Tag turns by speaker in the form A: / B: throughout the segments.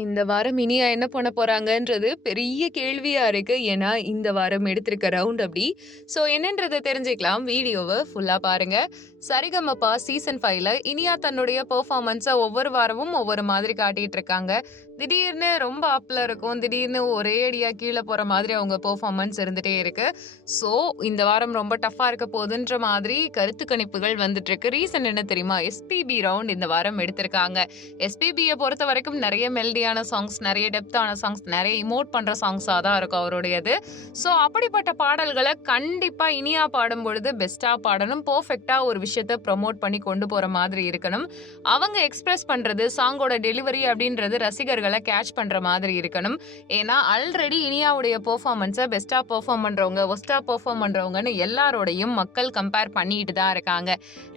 A: இந்த வாரம் இனியா என்ன பண்ண போகிறாங்கன்றது பெரிய கேள்வியாக இருக்குது ஏன்னா, இந்த வாரம் எடுத்திருக்க ரவுண்ட் அப்படி. ஸோ என்னன்றதை தெரிஞ்சுக்கலாம். வீடியோவை ஃபுல்லாக பாருங்கள் சரிகமபா சீசன் ஃபைவ்ல இனியா தன்னுடைய பெர்ஃபார்மன்ஸ ஒவ்வொரு வாரமும் ஒவ்வொரு மாதிரி காட்டிகிட்டு இருக்காங்க. திடீர்னு ரொம்ப அப்பில் இருக்கும். திடீர்னு ஒரே அடியாக கீழே போகிற மாதிரி அவங்க பெர்ஃபார்மன்ஸ் இருந்துகிட்டே இருக்குது ஸோ இந்த வாரம் ரொம்ப டஃப்பாக இருக்க போதுன்ற மாதிரி கருத்து கணிப்புகள் வந்துட்டுருக்கு ரீசன் என்ன தெரியுமா? எஸ்பிபி ரவுண்ட் இந்த வாரம் எடுத்திருக்காங்க. எஸ்பிபியை பொறுத்த வரைக்கும் நிறைய மெல்டி மாதிரியான சாங்ஸ், நிறைய டெப்த்தான சாங்ஸ், நிறைய இமோட் பண்ணுற சாங்ஸாக தான் இருக்கும் அவருடையது. ஸோ அப்படிப்பட்ட பாடல்களை கண்டிப்பாக இனியா பாடும்பொழுது பெஸ்ட்டாக பாடணும். பர்ஃபெக்டாக ஒரு விஷயத்தை ப்ரொமோட் பண்ணி கொண்டு போகிற மாதிரி இருக்கணும். அவங்க எக்ஸ்பிரஸ் பண்ணுறது சாங்கோட டெலிவரி அப்படின்றது ரசிகர்களை கேட்ச் பண்ணுற மாதிரி இருக்கணும். ஏன்னா, ஆல்ரெடி இனியாவுடைய பெர்ஃபார்மன்ஸை பெஸ்ட்டாக பெர்ஃபார்ம் பண்ணுறவங்க ஒஸ்ட்டாக பெர்ஃபார்ம் பண்ணுறவங்கன்னு எல்லாரோடையும் மக்கள் கம்பேர் பண்ணிட்டு தான் இருக்காங்க.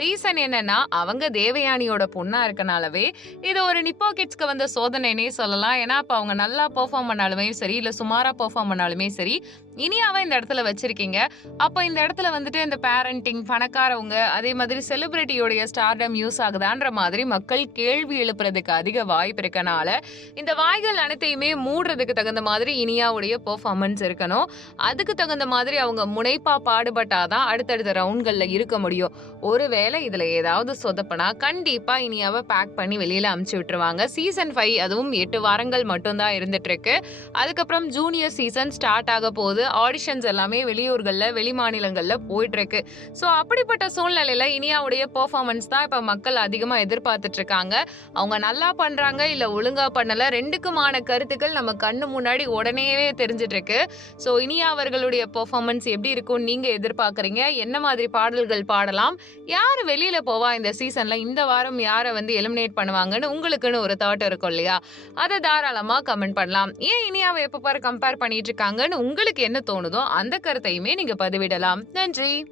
A: ரீசன் என்னன்னா, அவங்க தேவயானியோட பொண்ணாக இருக்கனாலவே, இது ஒரு நிப்போ கிட்ஸ்க்கு வந்த சோதனைனே சொல்லலாம். ஏன்னா, அப்போ அவங்க நல்லா பெர்ஃபார்ம் பண்ணாலுமே சரி, இல்லை சுமாராக பெர்ஃபார்ம் பண்ணாலுமே சரி, இனியாவை இந்த இடத்துல வச்சிருக்கீங்க. அப்போ இந்த இடத்துல வந்துட்டு இந்த பேரண்டிங், பணக்காரவங்க, அதே மாதிரி செலிபிரிட்டியோடைய ஸ்டார்டம் யூஸ் ஆகுதான்ற மாதிரி மக்கள் கேள்வி எழுப்புறதுக்கு அதிக வாய்ப்பு இருக்கனால, இந்த வாய்கள் அனைத்தையுமே மூடுறதுக்கு தகுந்த மாதிரி இனியாவுடைய பெர்ஃபார்மன்ஸ் இருக்கணும். அதுக்கு தகுந்த மாதிரி அவங்க முனைப்பா பாடுபட்டா தான் அடுத்தடுத்த ரவுண்ட்களில் இருக்க முடியும். ஒருவேளை இதில் ஏதாவது சொதப்புனா, கண்டிப்பாக இனியாவை பேக் பண்ணி வெளியில் அமுச்சு விட்டுருவாங்க. சீசன் ஃபைவ் அதுவும் எட்டு வாரங்கள் மட்டும்தான் இருந்துட்டு இருக்கு. அதுக்கப்புறம் ஜூனியர் சீசன் ஸ்டார்ட் ஆக போகுது. ஆடிஷன்ஸ் எல்லாமே வெளியூர்களில் வெளிமாநிலங்கள்ல போயிட்டு இருக்கு. ஸோ அப்படிப்பட்ட சூழ்நிலையில் இனியாவுடைய பெர்ஃபார்மன்ஸ் தான் இப்போ மக்கள் அதிகமாக எதிர்பார்த்துட்டு இருக்காங்க. அவங்க நல்லா பண்ணுறாங்க இல்லை ஒழுங்காக பண்ணலை ரெண்டுக்குமான கருத்துக்கள் நம்ம கண்ணு முன்னாடி உடனே தெரிஞ்சுட்டு இருக்கு. ஸோ இனியா அவர்களுடைய பெர்ஃபார்மன்ஸ் எப்படி இருக்கும்னு நீங்கள் எதிர்பார்க்குறீங்க? என்ன மாதிரி பாடல்கள் பாடலாம்? யார் வெளியில் போவா இந்த சீசனில் இந்த வாரம் யாரை வந்து எலிமினேட் பண்ணுவாங்கன்னு உங்களுக்குன்னு ஒரு தாட் இருக்கும் இல்லையா? அத தாராளமா கமெண்ட் பண்ணலாம். ஏன் இனியாவ எப்ப பாரு கம்பேர் பண்ணிட்டு இருக்காங்கன்னு உங்களுக்கு என்ன தோணுதோ, அந்த கருத்தையுமே நீங்க பதிவிடலாம். நன்றி.